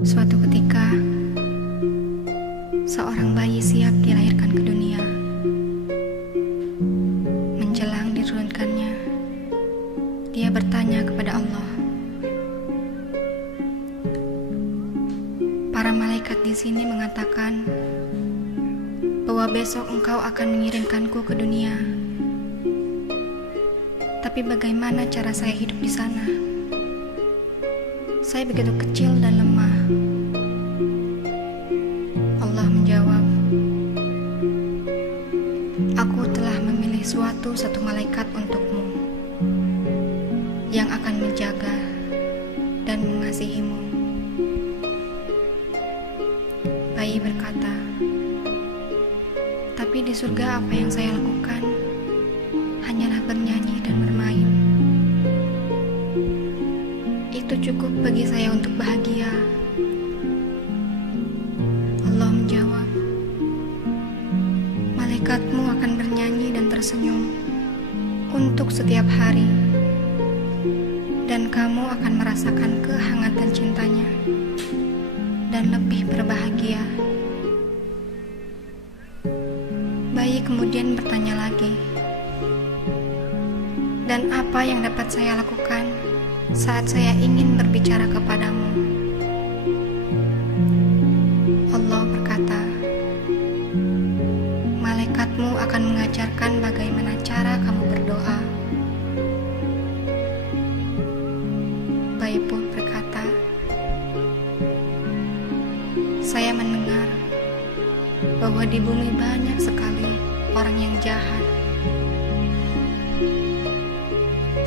Suatu ketika, seorang bayi siap dilahirkan ke dunia. Menjelang diturunkannya, dia bertanya kepada Allah. Para malaikat di sini mengatakan bahwa besok engkau akan mengirimkanku ke dunia. Tapi bagaimana cara saya hidup di sana? Saya begitu kecil dan lemah. Allah menjawab, aku telah memilih satu malaikat untukmu yang akan menjaga dan mengasihimu. Bayi berkata, tapi di surga apa yang saya lakukan? Hanyalah bernyanyi dan bermain. Itu cukup bagi saya untuk bahagia. Allah menjawab, malaikatmu akan bernyanyi dan tersenyum untuk setiap hari, dan kamu akan merasakan kehangatan cintanya dan lebih berbahagia. Bayi kemudian bertanya lagi, dan apa yang dapat saya lakukan saat saya ingin berbicara kepadamu? Allah berkata, malaikatmu akan mengajarkan bagaimana cara kamu berdoa. Bayi pun berkata, saya mendengar bahwa di bumi banyak sekali orang yang jahat.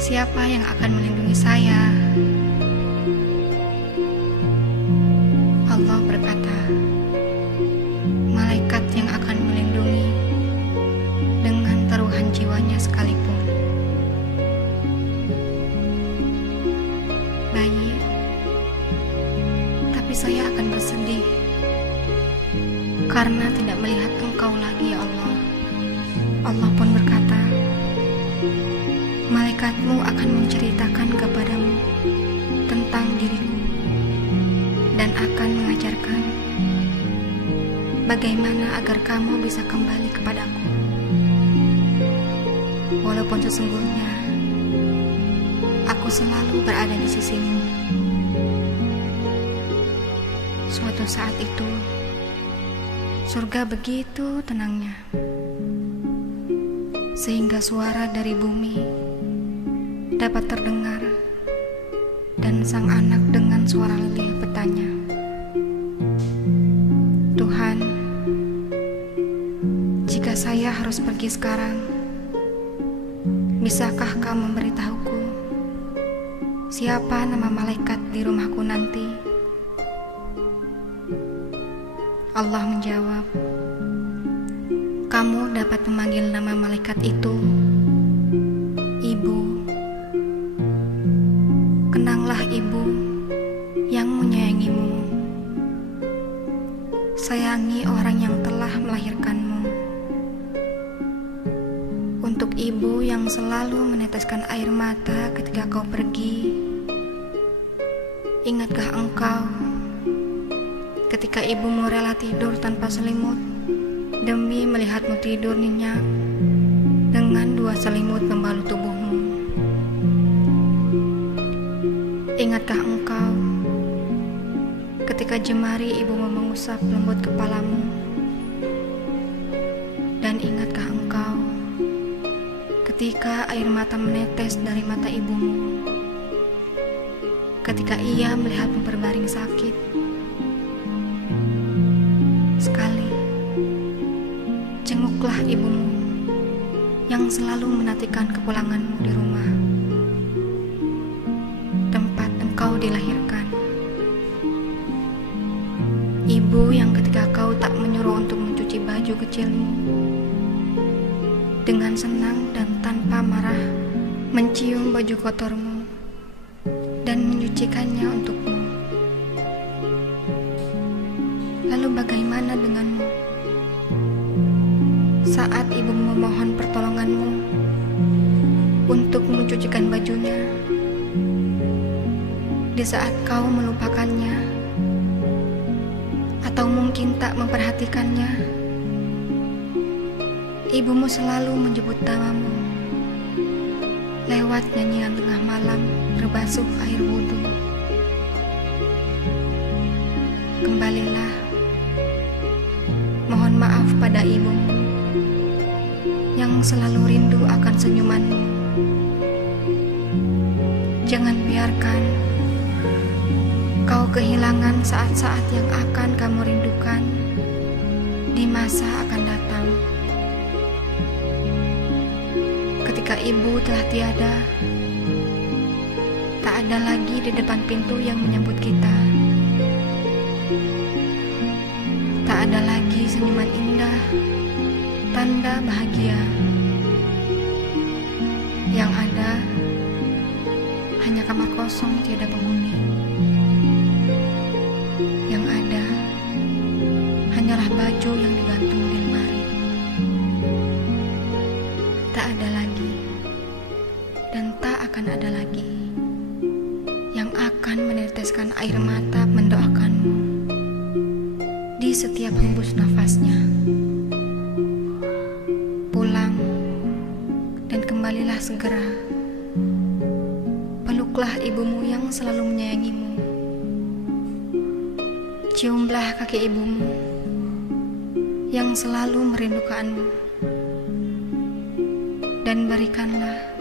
Siapa yang akan melindungi saya? Allah berkata, malaikat yang akan melindungi dengan taruhan jiwanya sekalipun. Bayi, tapi saya akan bersedih karena tidak melihat engkau lagi, ya Allah. Allah pun berkata, malaikatmu akan menceritakan kepadamu tentang diriku dan akan mengajarkan bagaimana agar kamu bisa kembali kepadaku. Walaupun sesungguhnya aku selalu berada di sisimu. Suatu saat itu, surga begitu tenangnya, sehingga suara dari bumi dapat terdengar, dan sang anak dengan suara lirih bertanya, Tuhan, jika saya harus pergi sekarang, bisakah Kau memberitahuku siapa nama malaikat di rumahku nanti? Allah menjawab, kamu dapat memanggil nama malaikat itu Ibu. Kenanglah Ibu yang menyayangimu. Sayangi orang yang telah melahirkanmu. Untuk Ibu yang selalu meneteskan air mata ketika kau pergi, ingatkah engkau ketika ibumu rela tidur tanpa selimut demi melihatmu tidur nyenyak dengan 2 selimut membalut tubuhmu? Ingatkah engkau ketika jemari ibumu mengusap lembut kepalamu? Dan ingatkah engkau ketika air mata menetes dari mata ibumu ketika ia melihatmu berbaring sakit? Sekali, jenguklah ibumu yang selalu menantikan kepulanganmu di rumah tempat engkau dilahirkan. Ibu yang ketika kau tak menyuruh untuk mencuci baju kecilmu, dengan senang dan tanpa marah mencium baju kotormu dan menyucikannya untukmu. Lalu bagaimana denganmu saat ibumu memohon pertolonganmu untuk mencucikan bajunya? Di saat kau melupakannya atau mungkin tak memperhatikannya. Ibumu selalu menyebut namamu lewat nyanyian tengah malam berbasuh air wudhu. Kembalilah, mohon maaf pada ibumu yang selalu rindu akan senyumanmu. Jangan biarkan kau kehilangan saat-saat yang akan kamu rindukan di masa akan datang. Ketika ibu telah tiada, tak ada lagi di depan pintu yang menyambut kita. Tak ada lagi senyuman indah, tanda bahagia. Yang ada hanya kamar kosong tiada penghuni. Yang ada hanyalah baju yang digantung di lemari. Tak ada lagi dan tak akan ada lagi yang akan meneteskan air mata mendoakanmu di setiap hembus nafasnya. Pulang dan kembalilah segera. Peluklah ibumu yang selalu menyayangimu. Ciumlah kaki ibumu yang selalu merindukanmu. Dan berikanlah